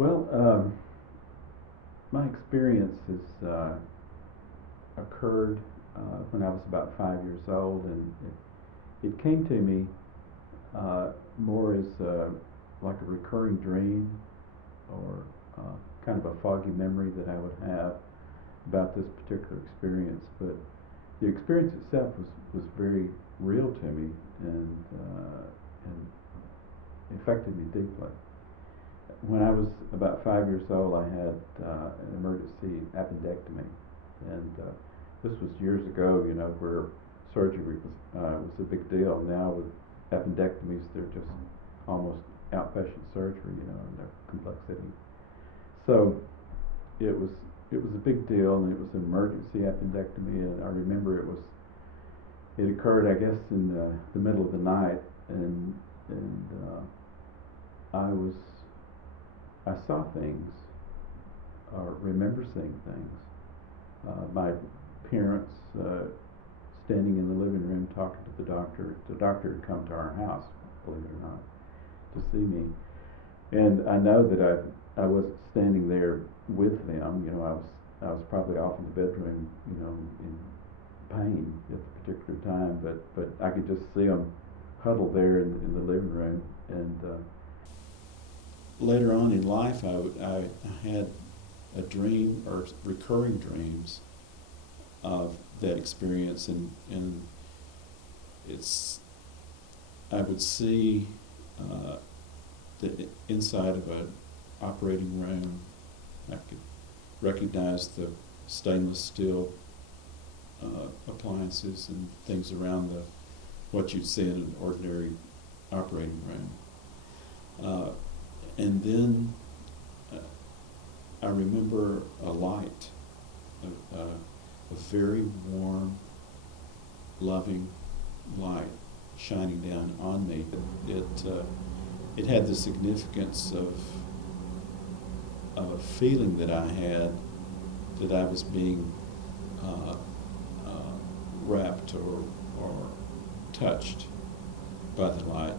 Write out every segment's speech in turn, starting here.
Well, my experience has occurred when I was about 5 years old, and it came to me more as like a recurring dream or kind of a foggy memory that I would have about this particular experience. But the experience itself was very real to me and affected me deeply. When I was about 5 years old, I had an emergency appendectomy, and this was years ago, where surgery was a big deal. Now with appendectomies, they're just almost outpatient surgery, in their complexity. So it was a big deal, and it was an emergency appendectomy, and I remember it occurred, I guess, in the middle of the night, and I saw things, or remember seeing things. My parents standing in the living room talking to the doctor. The doctor had come to our house, believe it or not, to see me. And I know that I wasn't standing there with them. I was probably off in the bedroom, in pain at the particular time. But I could just see them huddled there in the living room. And later on in life, I had a dream, or recurring dreams, of that experience, and I would see the inside of an operating room. I could recognize the stainless steel appliances and things around what you'd see in an ordinary operating room. And then I remember a light, a very warm, loving light shining down on me. It had the significance of a feeling that I had, that I was being wrapped or touched by the light,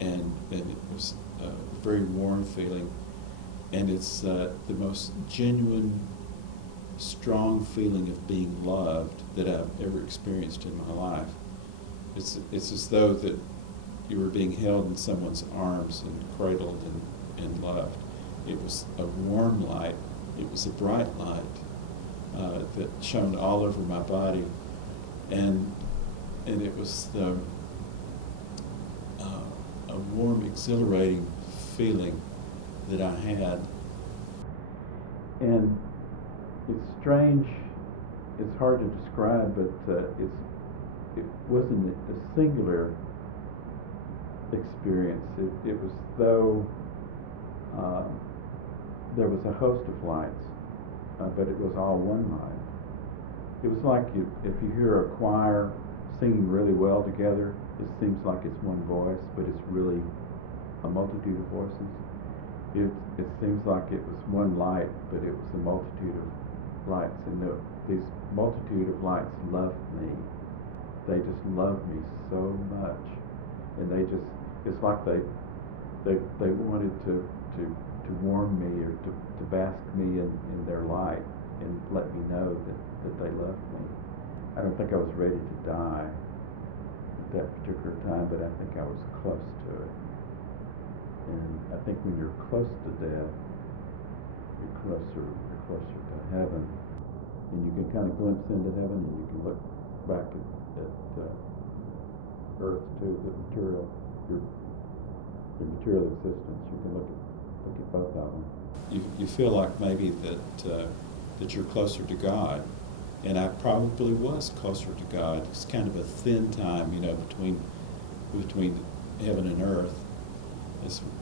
and it was a very warm feeling, and it's the most genuine, strong feeling of being loved that I've ever experienced in my life. It's as though that you were being held in someone's arms and cradled and loved. It was a warm light. It was a bright light that shone all over my body, and it was a warm, exhilarating feeling that I had. And it's strange, it's hard to describe, but it wasn't a singular experience. It was though there was a host of lights, but it was all one light. It was like if you hear a choir singing really well together, it seems like it's one voice, but it's really a multitude of voices. It seems like it was one light, but it was a multitude of lights, and these multitude of lights loved me. They just loved me so much, and it's like they wanted to warm me, or to bask me in their light, and let me know that they loved me. I don't think I was ready to die at that particular time, but I think I was close to it. And I think when you're close to death, you're closer to heaven, and you can kind of glimpse into heaven, and you can look back at earth too, your material existence. You can look at both of them. You feel like maybe that you're closer to God, and I probably was closer to God. It's kind of a thin time, between heaven and earth.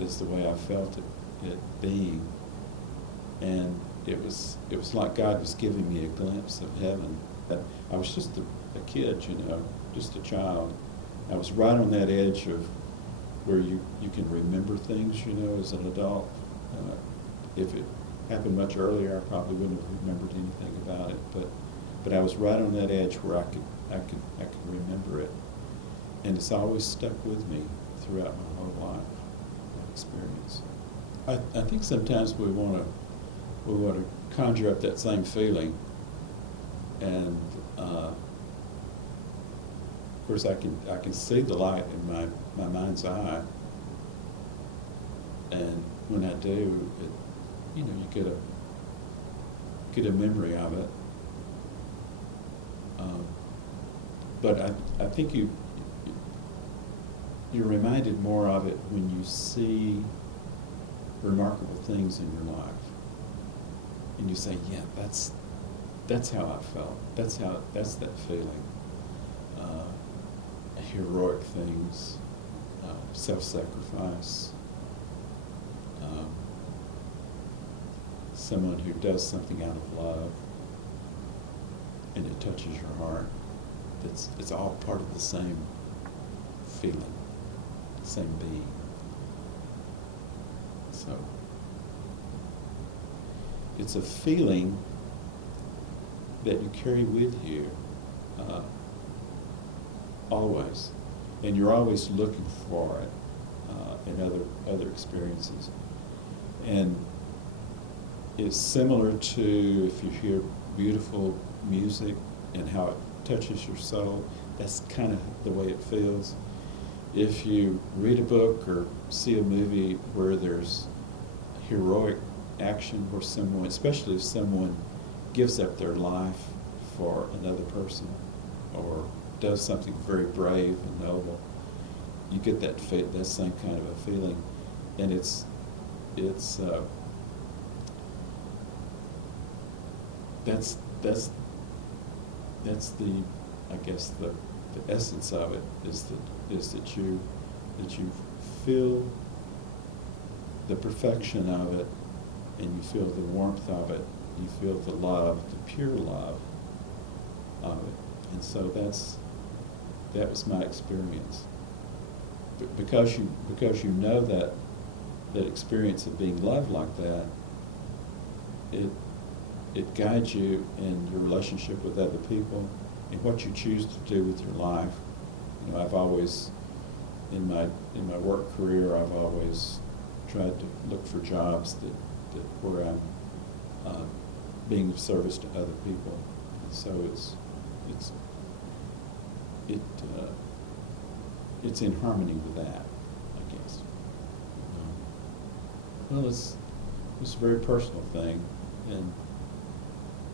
Is the way I felt it being, and it was like God was giving me a glimpse of heaven. I was just a kid, just a child. I was right on that edge of where you can remember things, as an adult. If it happened much earlier, I probably wouldn't have remembered anything about it. But I was right on that edge where I could remember it, and it's always stuck with me throughout my whole life. That experience. I think sometimes we want to conjure up that same feeling, and of course I can see the light in my mind's eye, and when I do, you get a memory of it. But I think you're reminded more of it when you see remarkable things in your life, and you say, yeah, that's how I felt. That's that feeling. Heroic things, self-sacrifice, someone who does something out of love, and it touches your heart. It's all part of the same feeling, same being. So it's a feeling that you carry with you always, and you're always looking for it in other experiences. And it's similar to if you hear beautiful music and how it touches your soul. That's kind of the way it feels. If you read a book or see a movie where there's heroic action, where someone, especially if someone gives up their life for another person or does something very brave and noble, you get that same kind of a feeling, and it's that's the, I guess the essence of it is that you feel the perfection of it, and you feel the warmth of it, you feel the love, the pure love of it. And so that was my experience. Because you know that experience of being loved like that, it guides you in your relationship with other people and what you choose to do with your life. You know, I've always, in my work career, I've always tried to look for jobs that where I'm being of service to other people. And so it's in harmony with that, I guess. Well, it's a very personal thing, and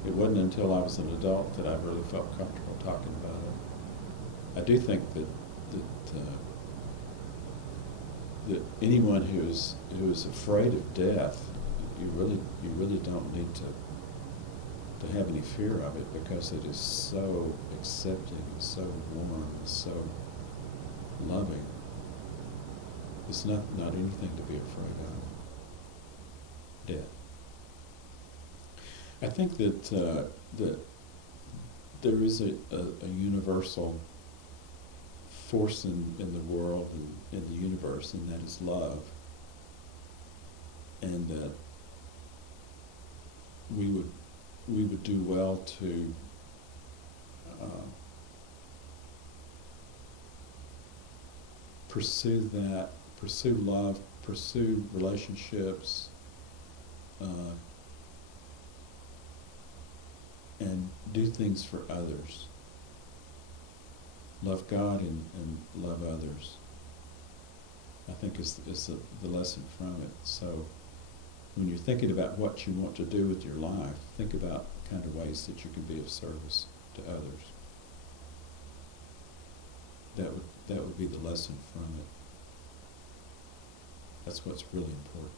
it wasn't until I was an adult that I really felt comfortable talking about it. I do think that anyone who is afraid of death, you really don't need to have any fear of it, because it is so accepting, so warm, so loving. It's not anything to be afraid of. Death. I think that there is a universal force in the world and in the universe, and that is love, and that we would do well to pursue that, pursue love, pursue relationships, and do things for others. Love God and love others, I think is the lesson from it. So when you're thinking about what you want to do with your life, think about kind of ways that you can be of service to others. That would be the lesson from it. That's what's really important.